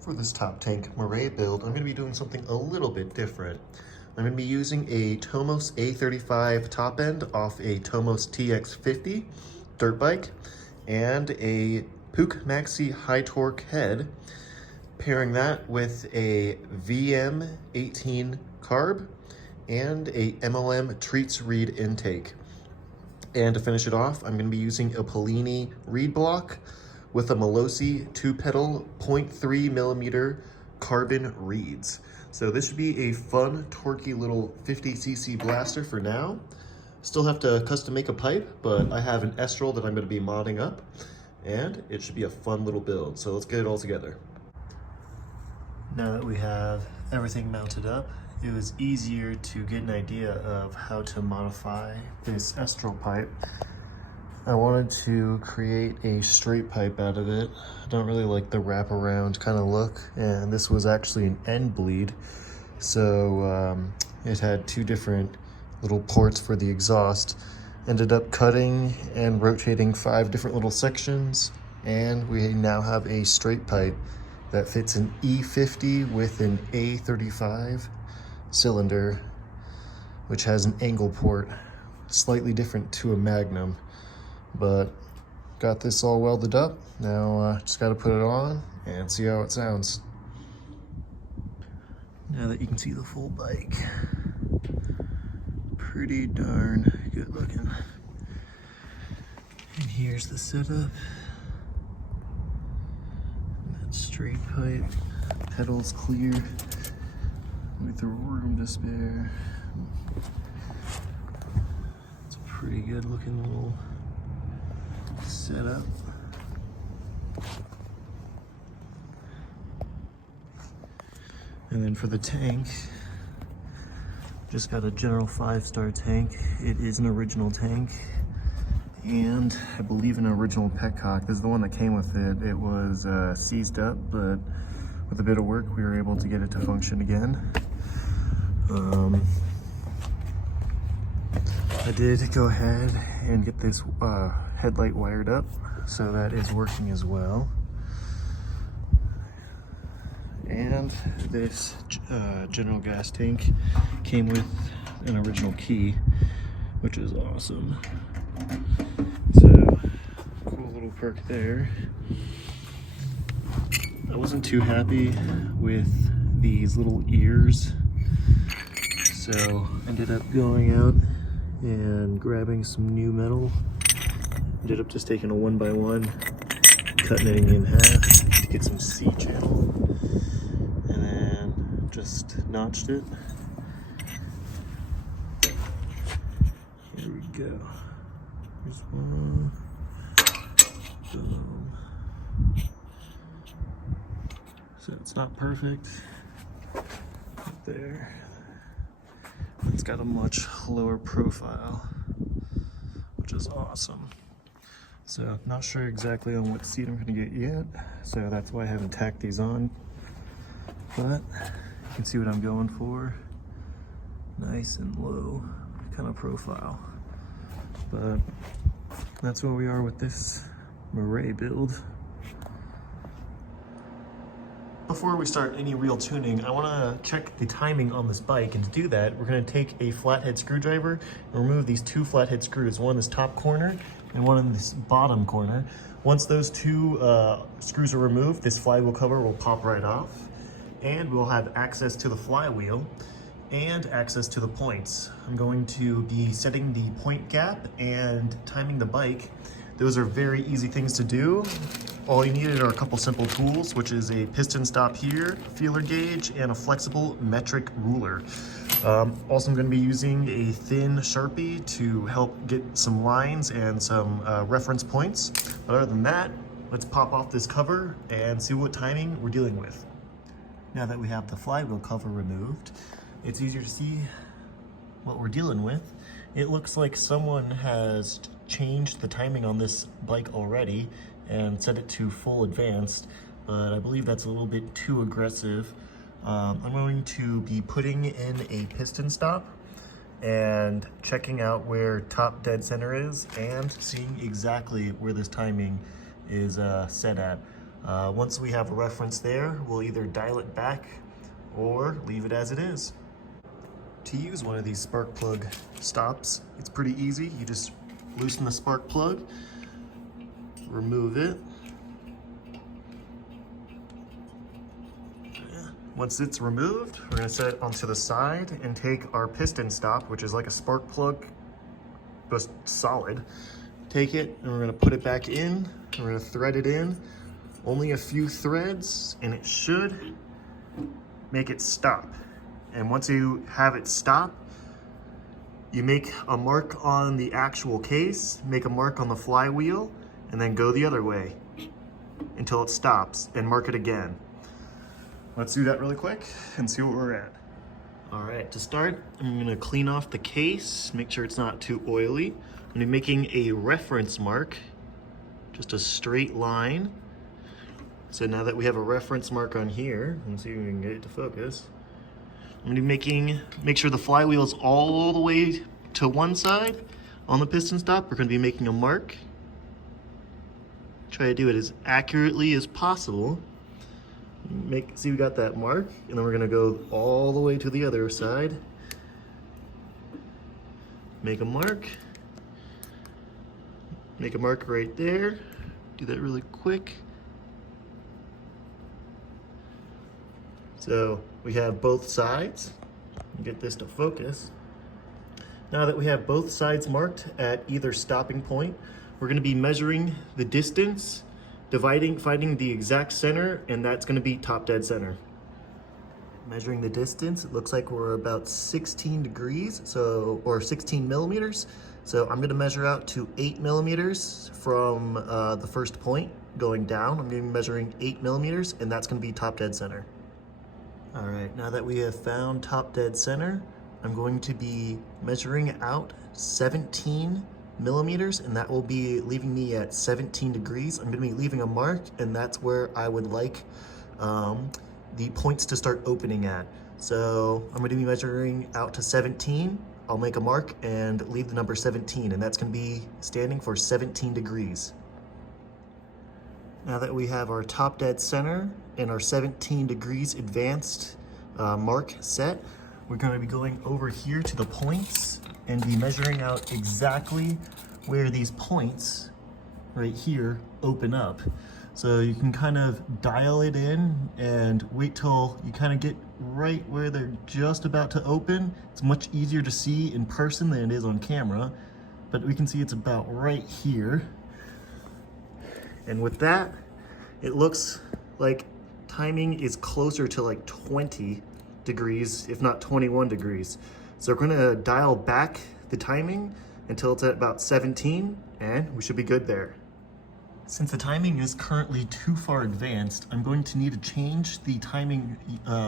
For this top tank Murray build, I'm going to be doing something a little bit different. I'm going to be using a Tomos A35 top end off a Tomos TX50 dirt bike and a Puch Maxi high torque head, pairing that with a VM18 Carb and a MLM treats reed intake. And to finish it off, I'm going to be using a Polini reed block with a Melosi 2-pedal 0.3mm carbon reeds. So this should be a fun, torquey little 50cc blaster for now. Still have to custom make a pipe, but I have an Estoril that I'm going to be modding up, and it should be a fun little build. So let's get it all together. Now that we have everything mounted up, it was easier to get an idea of how to modify this Estoril pipe. I wanted to create a straight pipe out of it. I don't really like the wraparound kind of look, and this was actually an end bleed. So it had two different little ports for the exhaust. Ended up cutting and rotating 5 different little sections, and we now have a straight pipe that fits an E50 with an A35 cylinder, which has an angle port, slightly different to a Magnum. But got this all welded up. Now just got to put it on and see how it sounds. Now that you can see the full bike, pretty darn good looking. And here's the setup. That straight pipe, pedals clear with room to spare. It's a pretty good looking little setup. And then for the tank, just got a general 5-star tank. It is an original tank, and I believe an original petcock. This is the one that came with it. It was seized up, but with a bit of work, we were able to get it to function again. I did go ahead and get this headlight wired up, so that is working as well. And this general gas tank came with an original key, which is awesome. So, cool little perk there. I wasn't too happy with these little ears, so ended up going out and grabbing some new metal. Ended up just taking a 1x1, cutting it in half to get some C-channel, and then just notched it. Here we go. Here's one. Boom. So it's not perfect up there. It's got a much lower profile, which is awesome. So not sure exactly on what seat I'm gonna get yet, so that's why I haven't tacked these on. But you can see what I'm going for. Nice and low kind of profile. But that's where we are with this Murray build. Before we start any real tuning, I want to check the timing on this bike, and to do that, we're going to take a flathead screwdriver and remove these 2 flathead screws, one in this top corner and one in this bottom corner. Once those 2 screws are removed, this flywheel cover will pop right off, and we'll have access to the flywheel and access to the points. I'm going to be setting the point gap and timing the bike. Those are very easy things to do. All you needed are a couple simple tools, which is a piston stop here, feeler gauge, and a flexible metric ruler. Also, I'm going to be using a thin Sharpie to help get some lines and some reference points. But other than that, let's pop off this cover and see what timing we're dealing with. Now that we have the flywheel cover removed, it's easier to see what we're dealing with. It looks like someone has changed the timing on this bike already and set it to full advanced, but I believe that's a little bit too aggressive. I'm going to be putting in a piston stop and checking out where top dead center is and seeing exactly where this timing is set at. Once we have a reference there, we'll either dial it back or leave it as it is. To use one of these spark plug stops, it's pretty easy. You just loosen the spark plug, remove it. Once it's removed, we're going to set it onto the side and take our piston stop, which is like a spark plug, just solid. Take it and we're going to put it back in. We're going to thread it in. Only a few threads, and it should make it stop. And once you have it stop, you make a mark on the actual case, make a mark on the flywheel, and then go the other way until it stops and mark it again. Let's do that really quick and see where we're at. All right, to start, I'm gonna clean off the case, make sure it's not too oily. I'm gonna be making a reference mark, just a straight line. So now that we have a reference mark on here, let's see if we can get it to focus. I'm gonna be make sure the flywheel is all the way to one side on the piston stop. We're gonna be making a mark. Try to do it as accurately as possible. See, we got that mark, and then we're gonna go all the way to the other side. Make a mark. Make a mark right there. Do that really quick. So we have both sides. Get this to focus. Now that we have both sides marked at either stopping point, we're gonna be measuring the distance, finding the exact center, and that's gonna be top dead center. Measuring the distance, it looks like we're about 16 degrees, or 16 millimeters. So I'm gonna measure out to 8 millimeters from the first point going down. I'm gonna be measuring 8 millimeters, and that's gonna be top dead center. All right, now that we have found top dead center, I'm going to be measuring out 17 millimeters, and that will be leaving me at 17 degrees. I'm gonna be leaving a mark, and that's where I would like the points to start opening at. So I'm gonna be measuring out to 17. I'll make a mark and leave the number 17, and that's gonna be standing for 17 degrees. Now that we have our top dead center and our 17 degrees advanced mark set, we're gonna be going over here to the points and be measuring out exactly where these points right here open up. So you can kind of dial it in and wait till you kind of get right where they're just about to open. It's much easier to see in person than it is on camera, but we can see it's about right here. And with that, it looks like timing is closer to like 20 degrees, if not 21 degrees. So we're gonna dial back the timing until it's at about 17, and we should be good there. Since the timing is currently too far advanced, I'm going to need to change the timing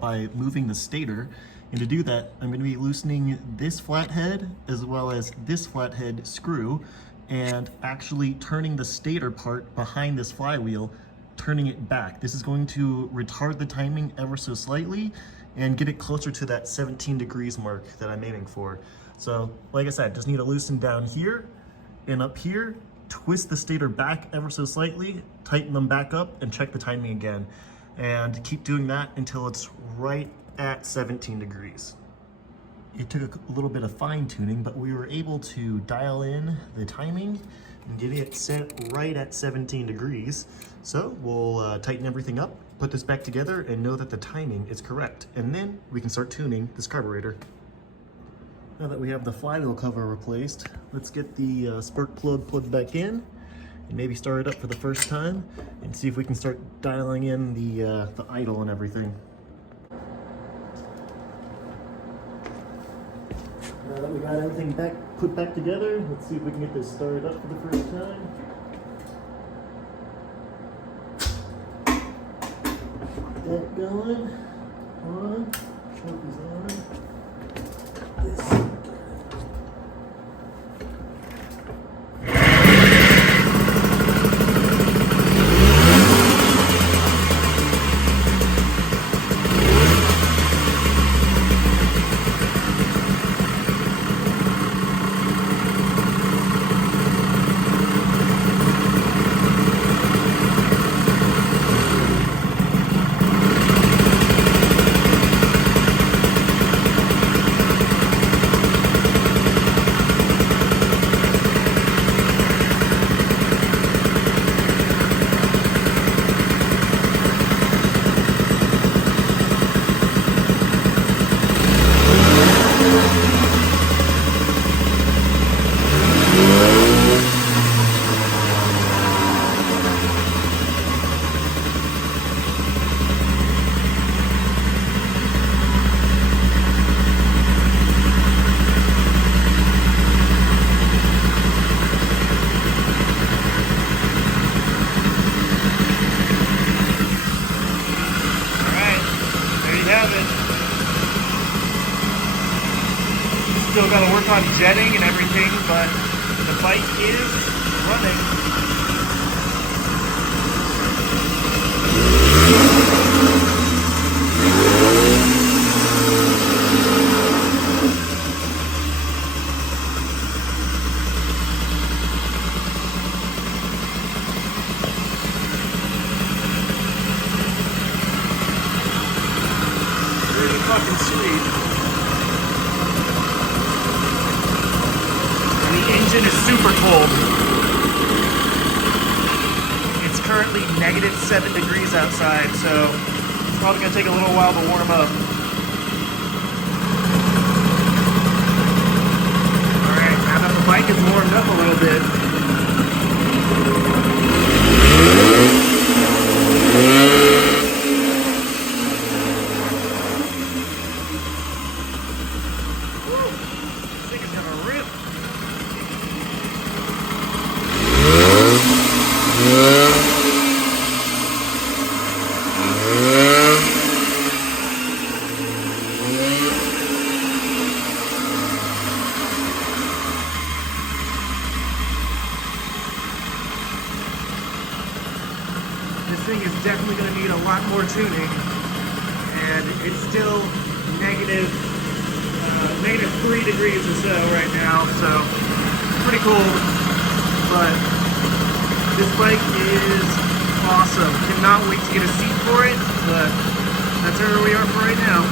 by moving the stator. And to do that, I'm gonna be loosening this flathead as well as this flathead screw, and actually turning the stator part behind this flywheel, turning it back. This is going to retard the timing ever so slightly and get it closer to that 17 degrees mark that I'm aiming for. So, like I said, just need to loosen down here and up here, twist the stator back ever so slightly, tighten them back up, and check the timing again. And keep doing that until it's right at 17 degrees. It took a little bit of fine tuning, but we were able to dial in the timing and get it set right at 17 degrees. So we'll tighten everything up, put this back together, and know that the timing is correct. And then we can start tuning this carburetor. Now that we have the flywheel cover replaced, let's get the spark plug plugged back in and maybe start it up for the first time and see if we can start dialing in the idle and everything. Now that we got everything put back together, let's see if we can get this started up for the first time. Get that going. On. Focus on. This. Still got to work on jetting and everything, but the bike is running. Pretty fucking sweet. And the engine is super cold. It's currently -7 degrees outside, so it's probably gonna take a little while to warm up. Alright, now that the bike is warmed up a little bit, this thing is definitely going to need a lot more tuning, and it's still -3 degrees or so right now, so pretty cool. But this bike is awesome. Cannot wait to get a seat for it, but that's where we are for right now.